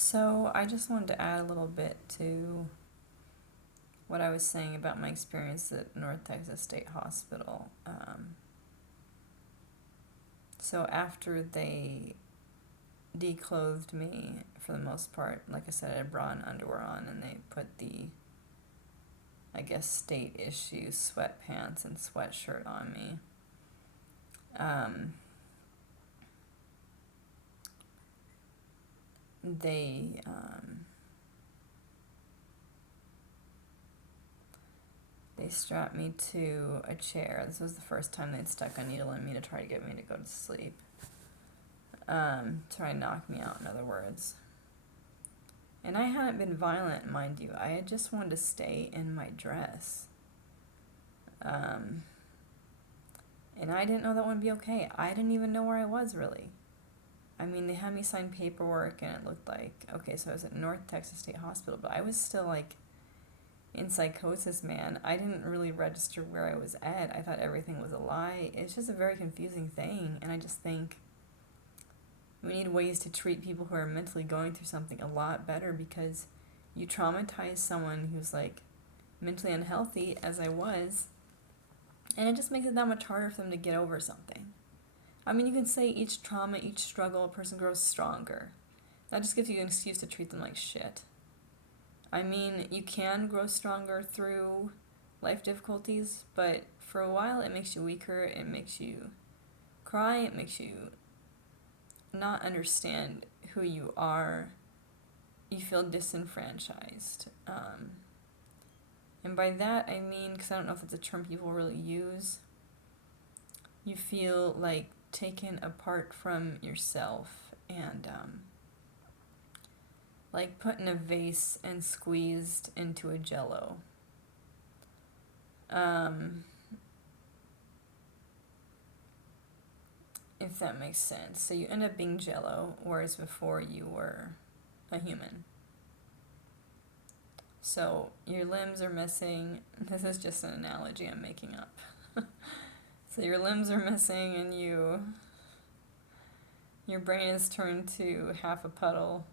So I just wanted to add a little bit to what I was saying about my experience at North Texas State Hospital. So after they declothed me, for the most part, like I said, I had bra and underwear on, and they put the, I guess, state issue sweatpants and sweatshirt on me. Um, they They strapped me to a chair. This was the first time they'd stuck a needle in me to try to get me to go to sleep. Try to knock me out, in other words. And I hadn't been violent, mind you. I had just wanted to stay in my dress. And I didn't know that would be okay. I didn't even know where I was, really. I mean, they had me sign paperwork, and it looked like, okay, so I was at North Texas State Hospital, but I was still, like, in psychosis, man. I didn't really register where I was at. I thought everything was a lie. It's just a very confusing thing, and I just think we need ways to treat people who are mentally going through something a lot better, because you traumatize someone who's, like, mentally unhealthy, as I was, and it just makes it that much harder for them to get over something. I mean, you can say each trauma, each struggle, a person grows stronger. That just gives you an excuse to treat them like shit. I mean, you can grow stronger through life difficulties, but for a while it makes you weaker, it makes you cry, it makes you not understand who you are, you feel disenfranchised. And by that I mean, because I don't know if it's a term people really use, you feel like taken apart from yourself and like put in a vase and squeezed into a jello. If that makes sense. So you end up being jello, whereas before you were a human. So your limbs are missing. This is just an analogy I'm making up. So your limbs are missing, and your brain is turned to half a puddle.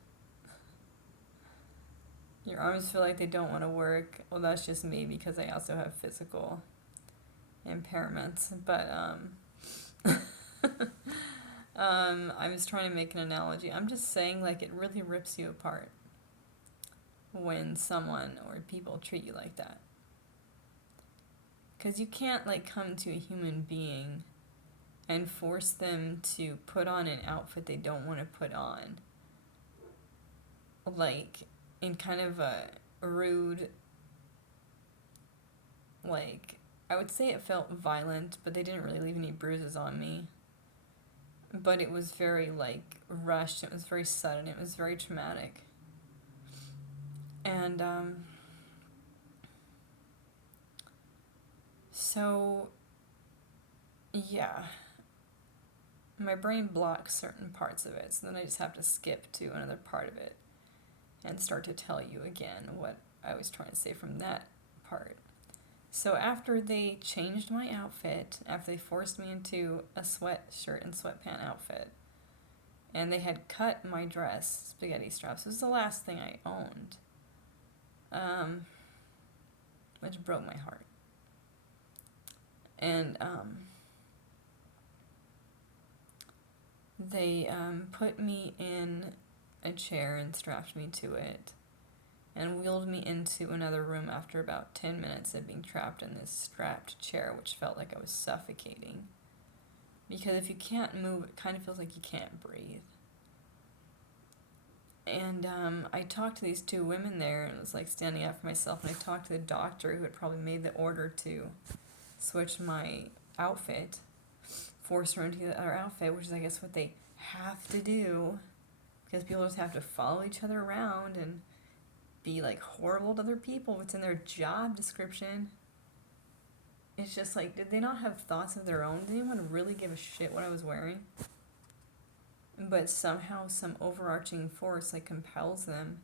Your arms feel like they don't want to work. Well, that's just me, because I also have physical impairments. But I was trying to make an analogy. I'm just saying, like, it really rips you apart when someone or people treat you like that. Because you can't, like, come to a human being and force them to put on an outfit they don't want to put on. Like, in kind of a rude, like, I would say it felt violent, but they didn't really leave any bruises on me. But it was very, like, rushed. It was very sudden. It was very traumatic. And, so, yeah. My brain blocks certain parts of it, so then I just have to skip to another part of it and start to tell you again what I was trying to say from that part. So after they changed my outfit, after they forced me into a sweatshirt and sweatpant outfit, and they had cut my dress, spaghetti straps, it was the last thing I owned, which broke my heart. And they put me in a chair and strapped me to it and wheeled me into another room after about 10 minutes of being trapped in this strapped chair, which felt like I was suffocating. Because if you can't move, it kind of feels like you can't breathe. And I talked to these two women there, and it was like standing up for myself, and I talked to the doctor who had probably made the order to switch my outfit, force her into the other outfit, which is, I guess, what they have to do, because people just have to follow each other around and be, like, horrible to other people. It's in their job description. It's just like, did they not have thoughts of their own? Did anyone really give a shit what I was wearing? But somehow some overarching force, like, compels them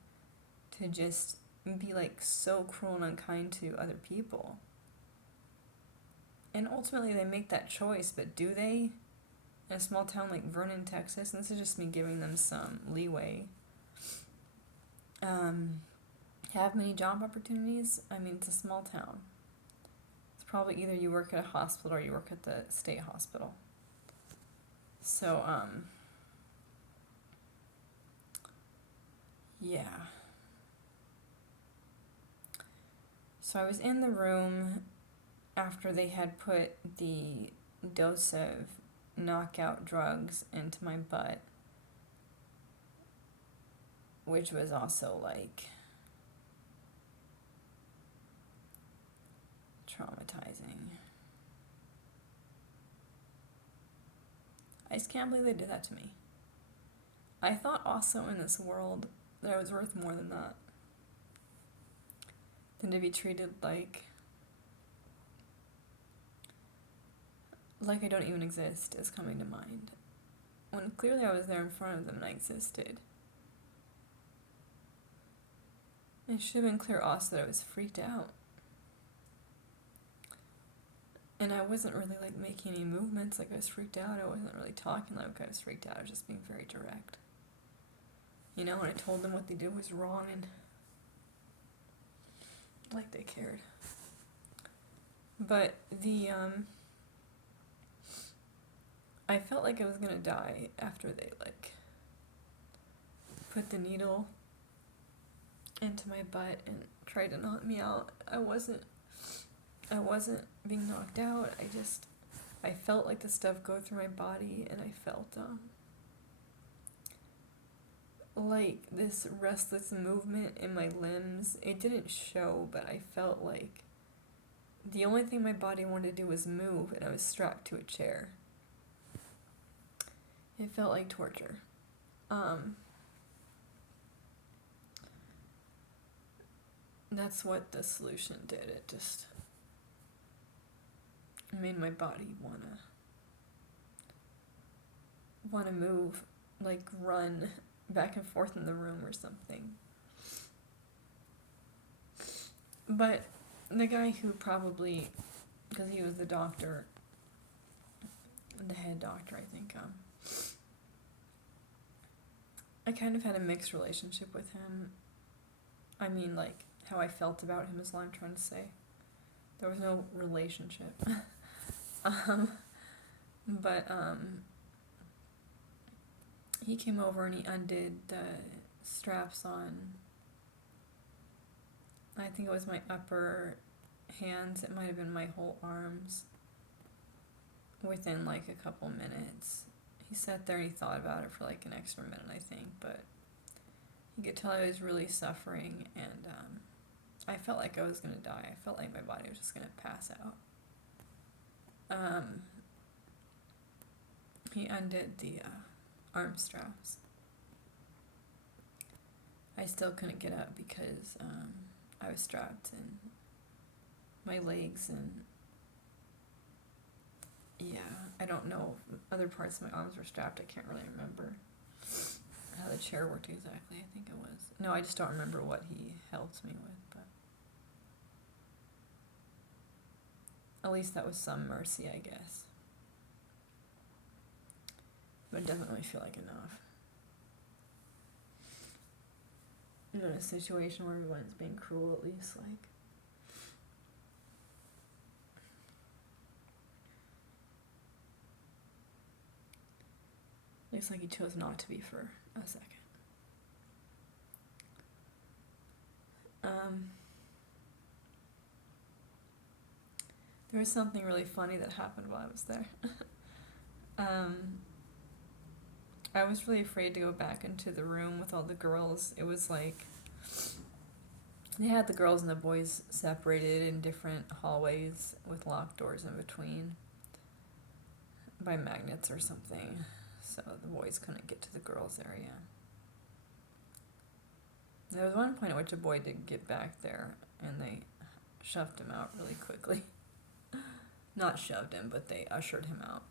to just be, like, so cruel and unkind to other people. And ultimately they make that choice, but do they? In a small town like Vernon, Texas, and this is just me giving them some leeway, um, have many job opportunities. I mean, it's a small town. It's probably either you work at a hospital or you work at the state hospital. So, yeah. So I was in the room after they had put the dose of knockout drugs into my butt, which was also like traumatizing. I just can't believe they did that to me. I thought also in this world that I was worth more than that. Than to be treated like I don't even exist is coming to mind. When clearly I was there in front of them and I existed. It should have been clear also that I was freaked out. And I wasn't really like making any movements like I was freaked out. I wasn't really talking like I was freaked out. I was just being very direct. You know, when I told them what they did was wrong and like they cared. But I felt like I was gonna die after they like put the needle into my butt and tried to knock me out. I wasn't being knocked out. I felt like the stuff go through my body, and I felt like this restless movement in my limbs. It didn't show, but I felt like the only thing my body wanted to do was move, and I was strapped to a chair. It felt like torture. That's what the solution did. It just made my body wanna move, like run back and forth in the room or something. But the guy who probably, because he was the doctor, the head doctor, I think, I kind of had a mixed relationship with him. I mean, like, how I felt about him is all I'm trying to say. There was no relationship. But he came over and he undid the straps on, I think it was my upper hands, it might have been my whole arms, within like a couple minutes. He sat there and he thought about it for like an extra minute, I think, but you could tell I was really suffering, and I felt like I was gonna die. I felt like my body was just gonna pass out. He undid the arm straps. I still couldn't get up because I was strapped in my legs, and yeah, I don't know if other parts of my arms were strapped. I can't really remember how the chair worked exactly. I think it was. No, I just don't remember what he helped me with, but at least that was some mercy, I guess. But it doesn't really feel like enough. In a situation where everyone's being cruel, at least, like. Looks like he chose not to be for a second. There was something really funny that happened while I was there. I was really afraid to go back into the room with all the girls. It was like they had the girls and the boys separated in different hallways with locked doors in between by magnets or something, so the boys couldn't get to the girls' area. There was one point at which a boy did get back there, and they shoved him out really quickly. Not shoved him, but they ushered him out.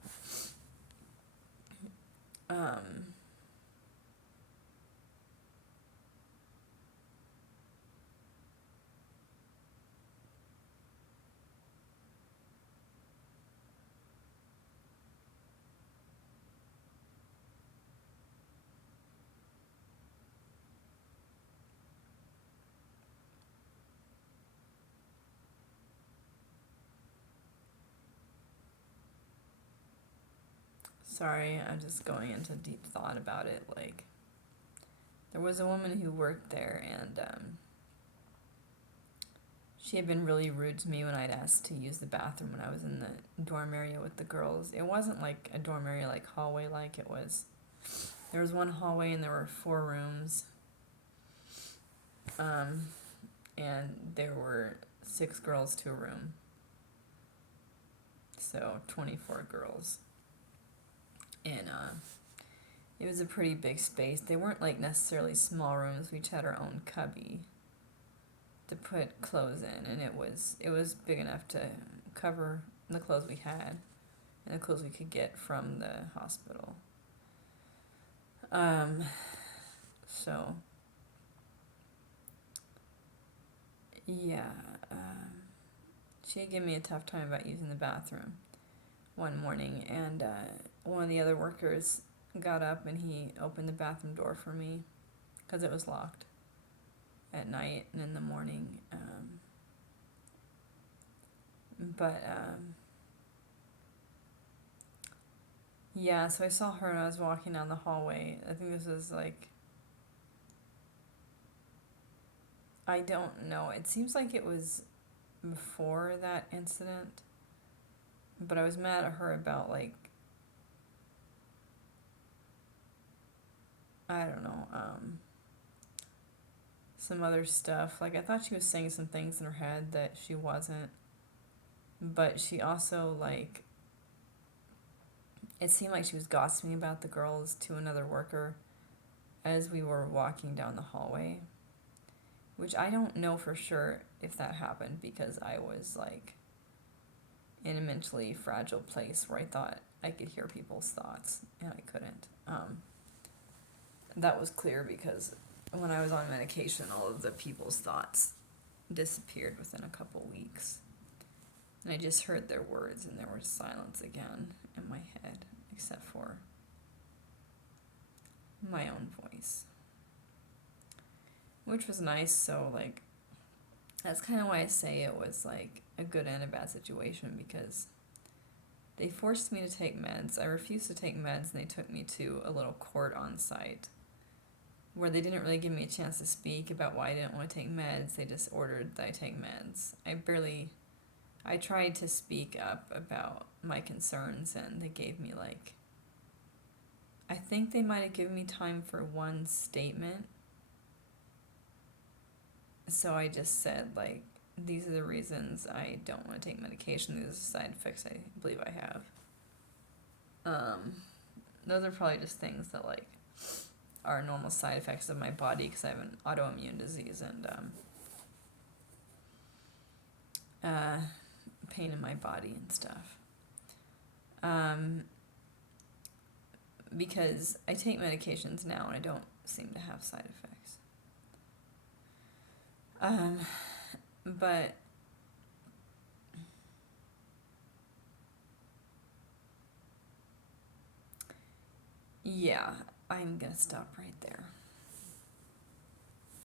Sorry, I'm just going into deep thought about it. Like, there was a woman who worked there, and she had been really rude to me when I'd asked to use the bathroom when I was in the dorm area with the girls. It wasn't like a dorm area, like hallway, like it was. There was one hallway and there were 4 rooms. And there were 6 girls to a room. So 24 girls. And it was a pretty big space. They weren't like necessarily small rooms. We each had our own cubby to put clothes in, and it was big enough to cover the clothes we had and the clothes we could get from the hospital. So yeah, she had given me a tough time about using the bathroom one morning, and one of the other workers got up and he opened the bathroom door for me because it was locked at night and in the morning. Yeah, so I saw her and I was walking down the hallway. I think this was like, I don't know. It seems like it was before that incident, but I was mad at her about, like, I don't know, some other stuff. Like, I thought she was saying some things in her head that she wasn't, but she also, like, it seemed like she was gossiping about the girls to another worker as we were walking down the hallway, which I don't know for sure if that happened because I was, like, in a mentally fragile place where I thought I could hear people's thoughts and I couldn't. That was clear because when I was on medication, all of the people's thoughts disappeared within a couple weeks. And I just heard their words and there was silence again in my head, except for my own voice. Which was nice, so, like, that's kind of why I say it was, like, a good and a bad situation, because they forced me to take meds. I refused to take meds, and they took me to a little court on site where they didn't really give me a chance to speak about why I didn't want to take meds. They just ordered that I take meds. I tried to speak up about my concerns, and they gave me, like, I think they might have given me time for one statement. So I just said, like, these are the reasons I don't want to take medication. These are the side effects I believe I have. Those are probably just things that, like, are normal side effects of my body because I have an autoimmune disease and pain in my body and stuff. Because I take medications now and I don't seem to have side effects. But yeah, I'm gonna stop right there.